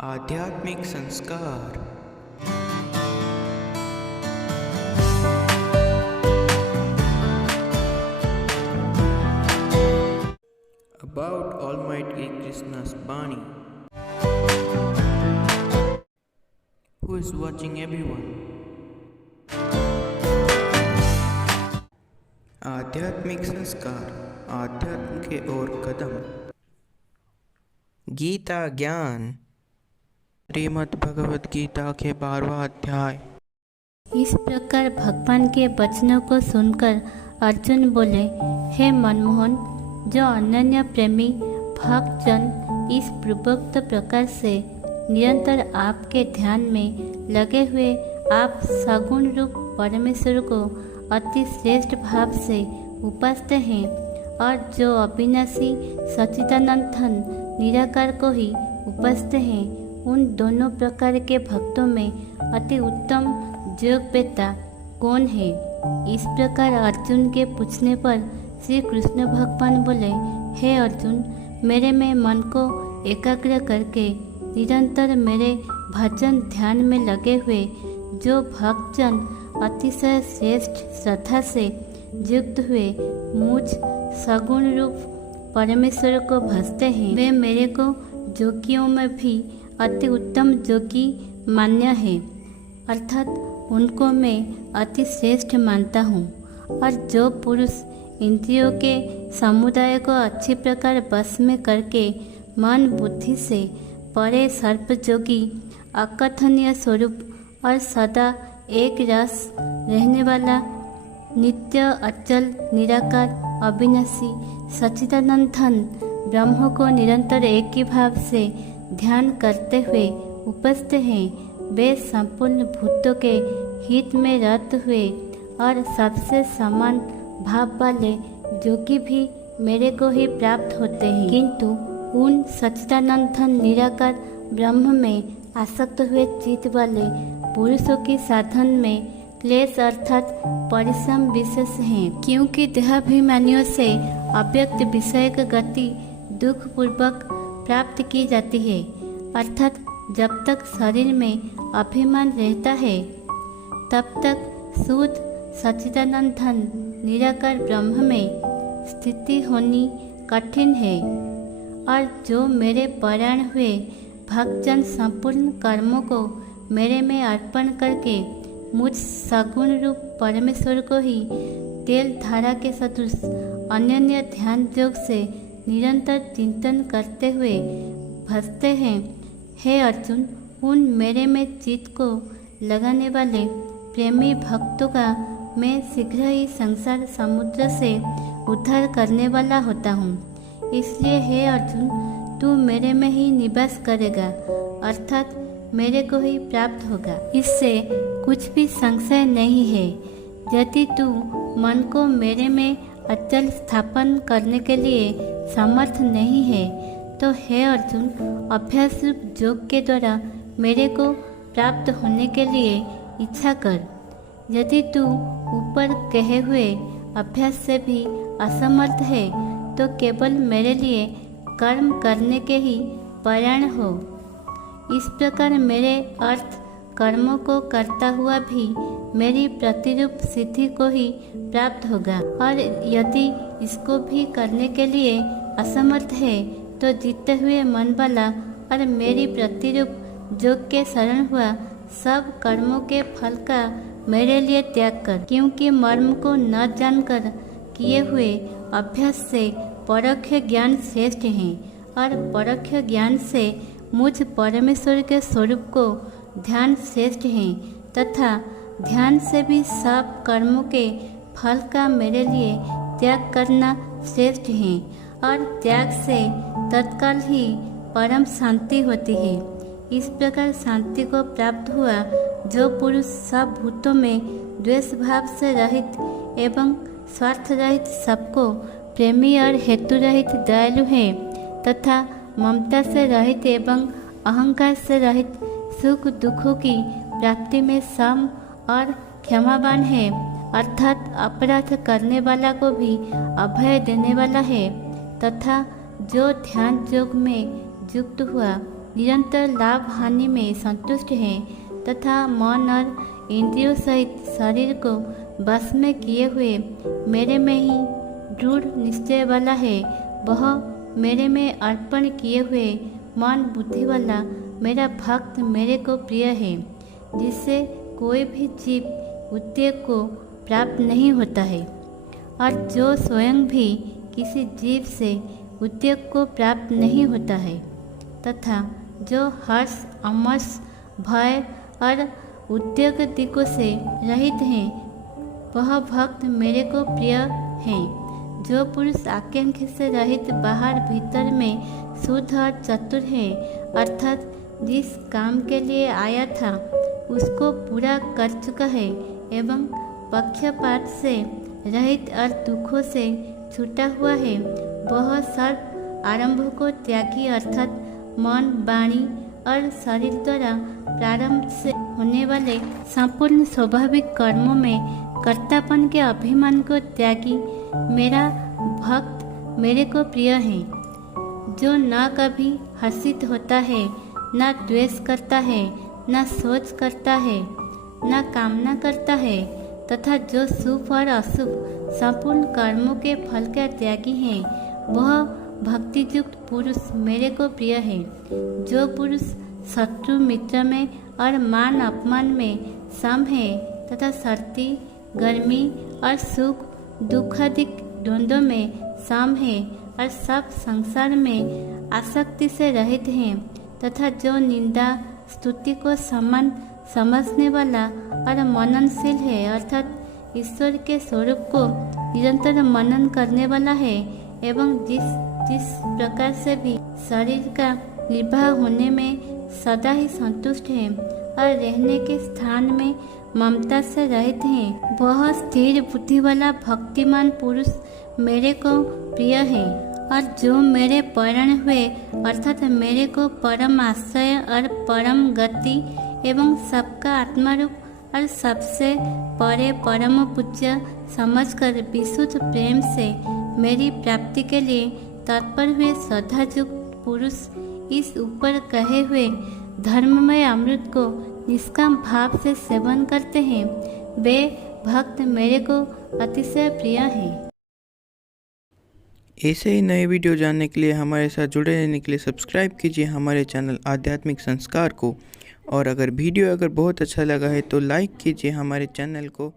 आध्यात्मिक संस्कार। About Almighty Krishna's Bani. Who is watching everyone? आध्यात्मिक संस्कार, आध्यात्म के ओर कदम। गीता ज्ञान। श्रीमद् भगवद गीता के 12वां अध्याय। इस प्रकार भगवान के वचनों को सुनकर अर्जुन बोले, हे मनमोहन, जो अनन्य प्रेमी भक्तजन इस पूर्वोक्त प्रकार से निरंतर आपके ध्यान में लगे हुए आप सगुण रूप परमेश्वर को अति श्रेष्ठ भाव से उपासते हैं और जो अविनाशी सच्चिदानंद निराकार को ही उपासते हैं, उन दोनों प्रकार के भक्तों में अति उत्तम योगवेत्ता कौन है? इस प्रकार अर्जुन के पूछने पर श्री कृष्ण भगवान बोले, हे अर्जुन, मेरे में मन को एकाग्र करके निरंतर मेरे भजन ध्यान में लगे हुए जो भक्तजन अतिशय श्रेष्ठ श्रद्धा से युक्त हुए मुझ सगुण रूप परमेश्वर को भजते हैं, वे मेरे को जोगियों में भी अति उत्तम जोगी मान्य है, अर्थात उनको मैं अति श्रेष्ठ मानता हूँ। और जो पुरुष इंद्रियों के समुदाय को अच्छी प्रकार बस में करके मन बुद्धि से परे सर्पयोगी अकथनीय स्वरूप और सदा एक रस रहने वाला नित्य अचल निराकार अविनाशी सच्चिदानंद ब्रह्म को निरंतर एक ही भाव से ध्यान करते हुए उपस्थित हैं, वे संपूर्ण भूतों के हित में रत हुए और सबसे समान भाव वाले जोगी भी मेरे को ही प्राप्त होते हैं। किंतु उन सच्चिदानंद निराकार ब्रह्म में आसक्त हुए चित्त वाले पुरुषों की साधन में क्लेश अर्थात परिश्रम विशेष है, क्योंकि देहाभिमानियों से अव्यक्त विषयक गति दुख पूर्वक प्राप्त की जाती है, अर्थात जब तक शरीर में अभिमान रहता है तब तक शुद्ध सच्चिदानंद निराकार ब्रह्म में स्थिति होनी कठिन है। और जो मेरे परायण हुए भक्तजन संपूर्ण कर्मों को मेरे में अर्पण करके मुझ सगुण रूप परमेश्वर को ही तेल धारा के सदृश अनन्य ध्यान योग से निरंतर चिंतन करते हुए भजते हैं, हे अर्जुन, उन मेरे में चित्त को लगाने वाले प्रेमी भक्तों का मैं शीघ्र ही संसार समुद्र से उद्धार करने वाला होता हूँ। इसलिए हे अर्जुन, तू मेरे में ही निवास करेगा, अर्थात मेरे को ही प्राप्त होगा, इससे कुछ भी संशय नहीं है। यदि तू मन को मेरे में अचल स्थापन करने के लिए समर्थ नहीं है तो हे अर्जुन, अभ्यास रूप योग के द्वारा मेरे को प्राप्त होने के लिए इच्छा कर। यदि तू ऊपर कहे हुए अभ्यास से भी असमर्थ है तो केवल मेरे लिए कर्म करने के ही परायण हो। इस प्रकार मेरे अर्थ कर्मों को करता हुआ भी मेरी प्रतिरूप सिद्धि को ही प्राप्त होगा, और यदि इसको भी करने के लिए असमर्थ है तो जीते हुए मन वाला और मेरी प्रतिरूप योग के शरण हुआ सब कर्मों के फल का मेरे लिए त्याग कर, क्योंकि मर्म को न जानकर किए हुए अभ्यास से परोक्ष ज्ञान श्रेष्ठ है, और परोक्ष ज्ञान से मुझ परमेश्वर के स्वरूप को ध्यान श्रेष्ठ है, तथा ध्यान से भी सब कर्मों के फल का मेरे लिए त्याग करना श्रेष्ठ है, और त्याग से तत्काल ही परम शांति होती है। इस प्रकार शांति को प्राप्त हुआ जो पुरुष सब भूतों में द्वेष भाव से रहित एवं स्वार्थ रहित, सबको प्रेमी और हेतु रहित दयालु है, तथा ममता से रहित एवं अहंकार से रहित, सुख दुखों की प्राप्ति में सम और क्षमावान है, अर्थात अपराध करने वाला को भी अभय देने वाला है, तथा जो ध्यान योग में युक्त हुआ निरंतर लाभ हानि में संतुष्ट है तथा मन और इंद्रियों सहित शरीर को बस में किए हुए मेरे में ही दृढ़ निश्चय वाला है, वह मेरे में अर्पण किए हुए मन बुद्धि वाला मेरा भक्त मेरे को प्रिय है, जिससे कोई भी जीव उद्योग को प्राप्त नहीं होता है और जो स्वयं भी किसी जीव से उद्योग को प्राप्त नहीं होता है तथा जो हर्ष अमर्ष भय और उद्योग दिकों से रहित हैं, वह भक्त मेरे को प्रिय हैं। जो पुरुष आकांक्षा से रहित बाहर भीतर में शुद्ध और चतुर है, अर्थात जिस काम के लिए आया था उसको पूरा कर चुका है एवं पक्षपात से रहित और दुखों से छूटा हुआ है, वह सर्व आरंभ को त्यागी अर्थात मन वाणी और शरीर द्वारा प्रारंभ से होने वाले संपूर्ण स्वाभाविक कर्मों में कर्तापन के अभिमान को त्यागी मेरा भक्त मेरे को प्रिय है। जो न कभी हर्षित होता है, न द्वेष करता है, न सोच करता है, न कामना करता है तथा जो शुभ और अशुभ संपूर्ण कर्मों के फल का त्यागी है, वह भक्तियुक्त पुरुष मेरे को प्रिय है। जो पुरुष शत्रु मित्र में और मान अपमान में सम है तथा सर्दी गर्मी और सुख दुख आदि द्वंद्व में सम है और सब संसार में आसक्ति से रहित है तथा जो निंदा स्तुति को समान समझने वाला और मननशील है अर्थात ईश्वर के स्वरूप को निरंतर मनन करने वाला है एवं जिस प्रकार से भी शरीर का निर्वाह होने में सदा ही संतुष्ट है और रहने के स्थान में ममता से रहित है, वह स्थिर बुद्धि वाला भक्तिमान पुरुष मेरे को प्रिय है। और जो मेरे परण हुए अर्थात मेरे को परम आश्रय और परम गति एवं सबका आत्मारूप और सबसे परे परम पूज्य समझकर विशुद्ध प्रेम से मेरी प्राप्ति के लिए तत्पर हुए श्रद्धायुक्त पुरुष इस ऊपर कहे हुए धर्ममय अमृत को निष्काम भाव से सेवन करते हैं, वे भक्त मेरे को अतिशय प्रिय हैं। ऐसे ही नए वीडियो जानने के लिए हमारे साथ जुड़े रहने के लिए सब्सक्राइब कीजिए हमारे चैनल आध्यात्मिक संस्कार को। और अगर वीडियो बहुत अच्छा लगा है तो लाइक कीजिए हमारे चैनल को।